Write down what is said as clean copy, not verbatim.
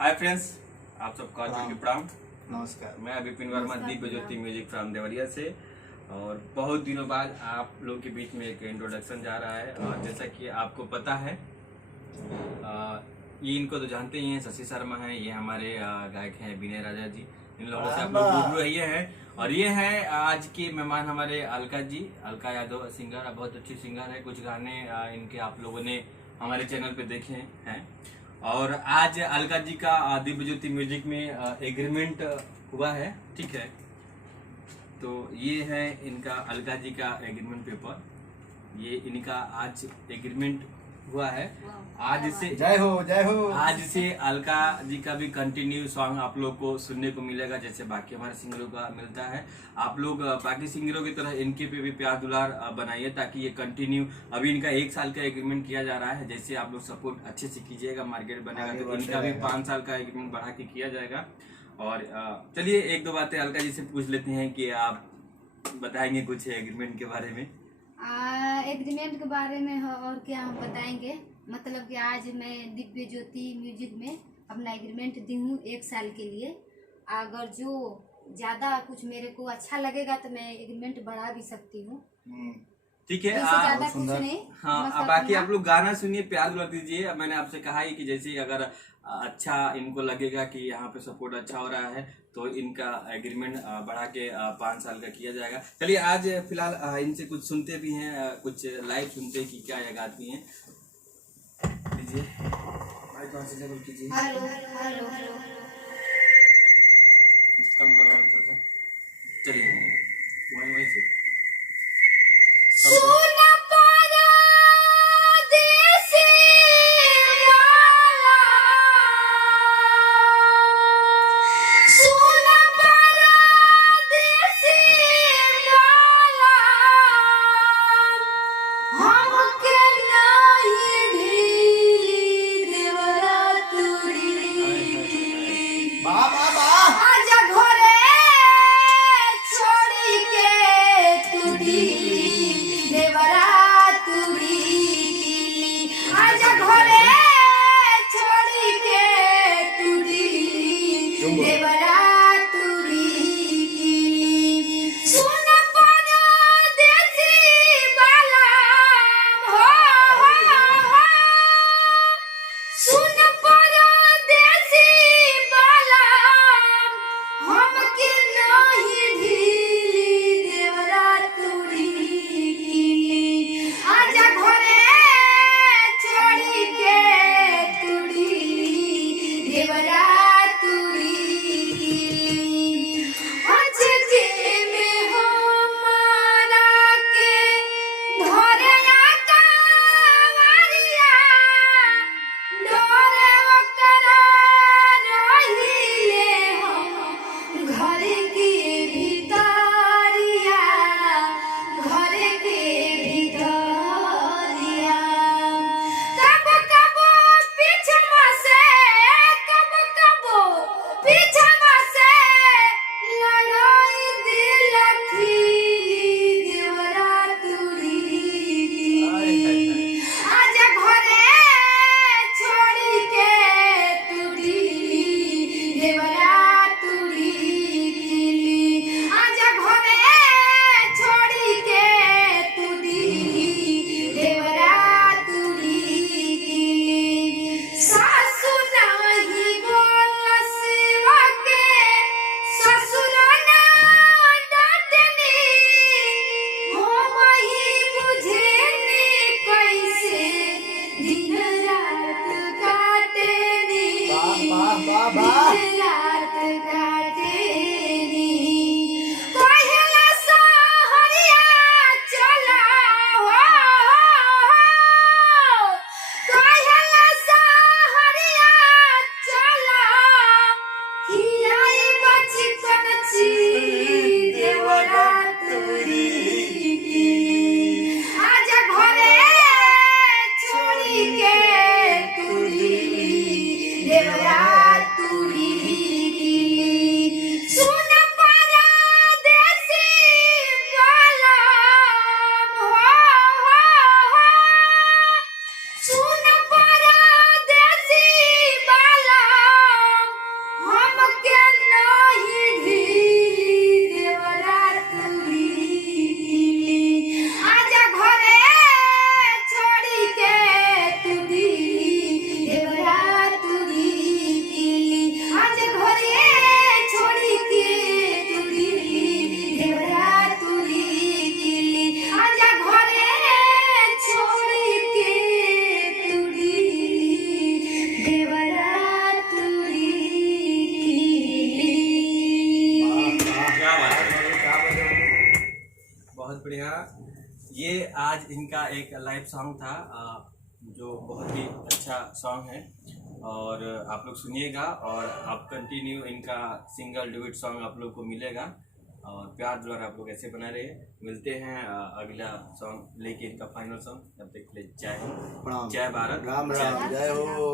Hi friends, आप सबका प्रणाम। नमस्कार। मैं विपिन वर्मा, दिव्य ज्योति म्यूजिक फ्रॉम देवरिया से। और बहुत दिनों बाद आप लोग के बीच में एक इंट्रोडक्शन जा रहा है। और जैसा कि आपको पता है, ये इनको तो जानते ही हैं, शशि शर्मा हैं। ये हमारे गायक हैं विनय राजा जी। इन लोगों से आप लोग रूबरू रहे हैं। और ये है आज के मेहमान हमारे अलका जी, अलका यादव सिंगर, बहुत अच्छी सिंगर है। कुछ गाने इनके आप लोगों ने हमारे चैनल पे देखे हैं। और आज अलका जी का दिव्य ज्योति म्यूजिक में एग्रीमेंट हुआ है, ठीक है। तो ये है इनका अलका जी का एग्रीमेंट पेपर। ये इनका आज एग्रीमेंट हुआ है। आज से जय हो जय हो। आज से अलका जी का भी कंटिन्यू सॉन्ग आप लोग को सुनने को मिलेगा, जैसे बाकी हमारे सिंगरों का मिलता है। आप लोग बाकी सिंगरों की तरह इनके पे भी प्यार दुलार बनाइए, ताकि ये कंटिन्यू। अभी इनका 1 साल का एग्रीमेंट किया जा रहा है। जैसे आप लोग सपोर्ट अच्छे से कीजिएगा, मार्केट बनेगा तो इनका भी 5 साल का एग्रीमेंट बढ़ा के किया जाएगा। और चलिए एक दो बातें अलका जी से पूछ लेते हैं कि आप बताएंगे कुछ एग्रीमेंट के बारे में। एग्रीमेंट के बारे में हो और क्या हम बताएंगे। मतलब कि आज मैं दिव्य ज्योति म्यूजिक में अपना एग्रीमेंट दी हूँ 1 साल के लिए। अगर जो ज़्यादा कुछ मेरे को अच्छा लगेगा तो मैं एग्रीमेंट बढ़ा भी सकती हूँ। ठीक है। ज़्यादा कुछ नहीं। हाँ, बाकी आप लोग गाना सुनिए, प्यार दुलार दीजिए। मैंने आपसे कहा ही कि जैसे अगर अच्छा इनको लगेगा कि यहाँ पे सपोर्ट अच्छा हो रहा है तो इनका एग्रीमेंट बढ़ा के 5 साल का किया जाएगा। चलिए आज फिलहाल इनसे कुछ सुनते भी हैं, कुछ लाइव सुनते हैं कि क्या ये गाती हैं। लीजिए माइक वहाँ से जरूर कीजिए। Hello hello hello. कम करो थोड़ा। चलिए वहीं से सुना पारा देसी वाला, सुना पारा देसी वाला, हमके नहीं ढीली देवरा तुरी। वाह वाह वाह। आजा घरे छोड़ी के तुरी देवरा तुरी। आजा घरे छोड़ी के तुरी देवरा तुरी। सुन पाना देसी वाला हो, सुन पाना देसी वाला, हमके नहीं ढीली देवरा तुरी। आजा घरे छोड़ी के तुरी देवरा तुरी। अचके में हमारा के धरे कावरिया, डोरे ओकरा रहिले हम घर के भितरिया, घर के भितरिया। कब कब पीछवा से, कब कब पीछवा से लड़ाई दिल खीली देवरा तुरी। आजा घरे छोड़ी के तुरी देवरा तुरी। आजा घरे छोड़ी के तुरी देवरा तुरी। सासु नहीं बोलस के ससुर ना डांटनी, हम ही बुझेनी कैसे दिन रात काटनी। वाह वाह वाह। दिन रात काटनी। कहला सहरिया चला हो, कहला सहरिया चला, खियाई बचपन छी देवरा तुरी। आजा घरे छोड़ी के तुरी देवरा तुरी। सुन पारा देसी वाला हो, सुन पारा देसी वाला, ये आज इनका एक लाइव सॉन्ग था जो बहुत ही अच्छा सॉन्ग है और आप लोग सुनिएगा और आप कंटिन्यू इनका सिंगल डुएट सॉन्ग आप लोग को मिलेगा और प्यार द्वारा आप लोग ऐसे बना रहे। मिलते हैं अगला सॉन्ग लेके इनका फाइनल सॉन्ग। तब तक के लिए जय हिंद, प्रणाम। जय भारत, राम जय राम, जय हो।